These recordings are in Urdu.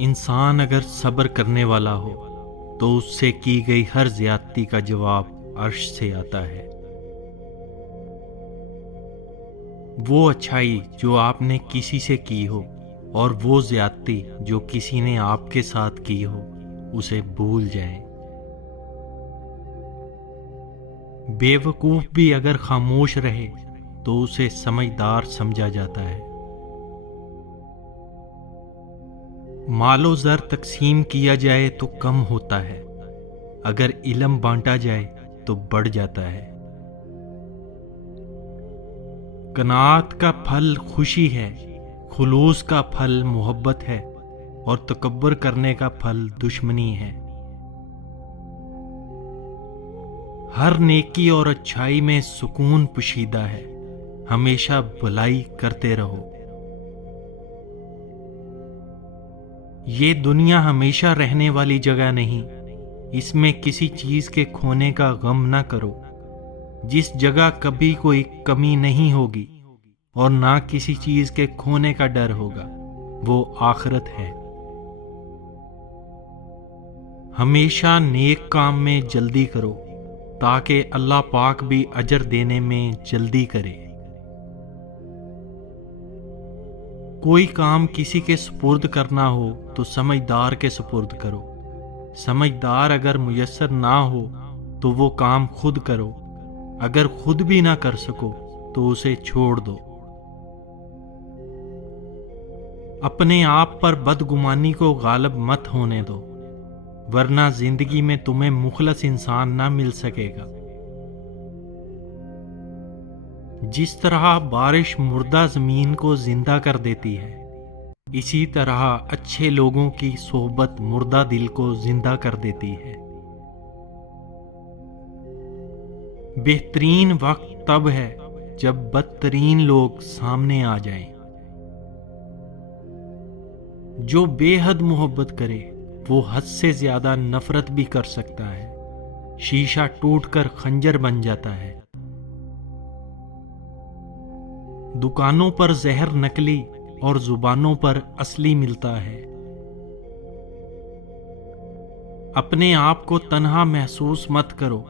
انسان اگر صبر کرنے والا ہو تو اس سے کی گئی ہر زیادتی کا جواب عرش سے آتا ہے۔ وہ اچھائی جو آپ نے کسی سے کی ہو اور وہ زیادتی جو کسی نے آپ کے ساتھ کی ہو اسے بھول جائیں۔ بے وقوف بھی اگر خاموش رہے تو اسے سمجھدار سمجھا جاتا ہے۔ مال و زر تقسیم کیا جائے تو کم ہوتا ہے، اگر علم بانٹا جائے تو بڑھ جاتا ہے۔ قناعت کا پھل خوشی ہے، خلوص کا پھل محبت ہے، اور تکبر کرنے کا پھل دشمنی ہے۔ ہر نیکی اور اچھائی میں سکون پوشیدہ ہے، ہمیشہ بھلائی کرتے رہو۔ یہ دنیا ہمیشہ رہنے والی جگہ نہیں، اس میں کسی چیز کے کھونے کا غم نہ کرو۔ جس جگہ کبھی کوئی کمی نہیں ہوگی اور نہ کسی چیز کے کھونے کا ڈر ہوگا، وہ آخرت ہے۔ ہمیشہ نیک کام میں جلدی کرو تاکہ اللہ پاک بھی اجر دینے میں جلدی کرے۔ کوئی کام کسی کے سپرد کرنا ہو تو سمجھدار کے سپرد کرو۔ سمجھدار اگر میسر نہ ہو تو وہ کام خود کرو، اگر خود بھی نہ کر سکو تو اسے چھوڑ دو۔ اپنے آپ پر بدگمانی کو غالب مت ہونے دو، ورنہ زندگی میں تمہیں مخلص انسان نہ مل سکے گا۔ جس طرح بارش مردہ زمین کو زندہ کر دیتی ہے، اسی طرح اچھے لوگوں کی صحبت مردہ دل کو زندہ کر دیتی ہے۔ بہترین وقت تب ہے جب بدترین لوگ سامنے آ جائیں۔ جو بے حد محبت کرے وہ حد سے زیادہ نفرت بھی کر سکتا ہے۔ شیشہ ٹوٹ کر خنجر بن جاتا ہے۔ دکانوں پر زہر نکلی اور زبانوں پر اصلی ملتا ہے۔ اپنے آپ کو تنہا محسوس مت کرو،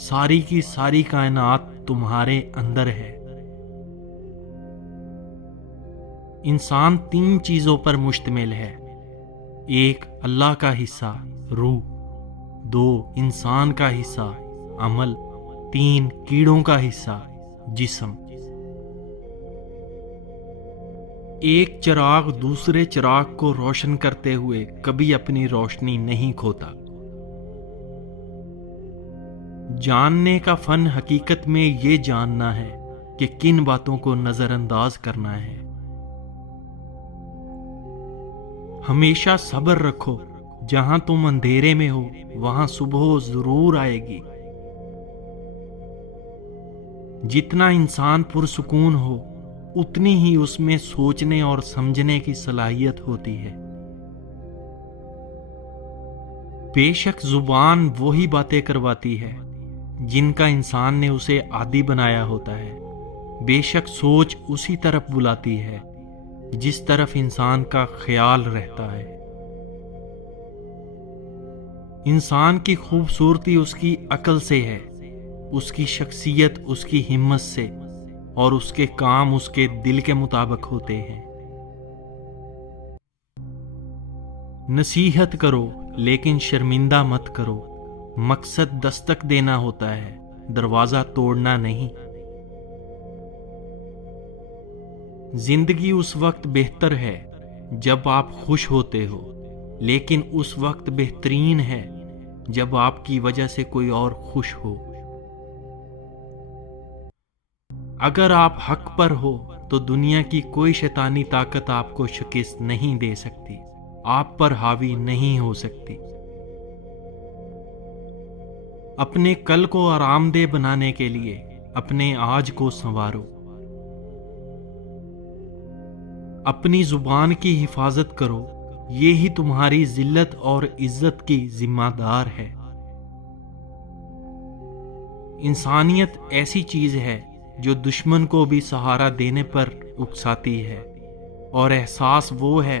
ساری کی ساری کائنات تمہارے اندر ہے۔ انسان 3 چیزوں پر مشتمل ہے: 1 اللہ کا حصہ روح، 2 انسان کا حصہ عمل، 3 کیڑوں کا حصہ جسم۔ ایک چراغ دوسرے چراغ کو روشن کرتے ہوئے کبھی اپنی روشنی نہیں کھوتا۔ جاننے کا فن حقیقت میں یہ جاننا ہے کہ کن باتوں کو نظر انداز کرنا ہے۔ ہمیشہ صبر رکھو، جہاں تم اندھیرے میں ہو وہاں صبح ضرور آئے گی۔ جتنا انسان پرسکون ہو اتنی ہی اس میں سوچنے اور سمجھنے کی صلاحیت ہوتی ہے۔ بے شک زبان وہی باتیں کرواتی ہے جن کا انسان نے اسے عادی بنایا ہوتا ہے۔ بے شک سوچ اسی طرف بلاتی ہے جس طرف انسان کا خیال رہتا ہے۔ انسان کی خوبصورتی اس کی عقل سے ہے، اس کی شخصیت اس کی ہمت سے، اور اس کے کام اس کے دل کے مطابق ہوتے ہیں۔ نصیحت کرو لیکن شرمندہ مت کرو، مقصد دستک دینا ہوتا ہے، دروازہ توڑنا نہیں۔ زندگی اس وقت بہتر ہے جب آپ خوش ہوتے ہو، لیکن اس وقت بہترین ہے جب آپ کی وجہ سے کوئی اور خوش ہو۔ اگر آپ حق پر ہو تو دنیا کی کوئی شیطانی طاقت آپ کو شکست نہیں دے سکتی، آپ پر حاوی نہیں ہو سکتی۔ اپنے کل کو آرام دہ بنانے کے لیے اپنے آج کو سنوارو۔ اپنی زبان کی حفاظت کرو، یہی تمہاری ذلت اور عزت کی ذمہ دار ہے۔ انسانیت ایسی چیز ہے جو دشمن کو بھی سہارا دینے پر اکساتی ہے، اور احساس وہ ہے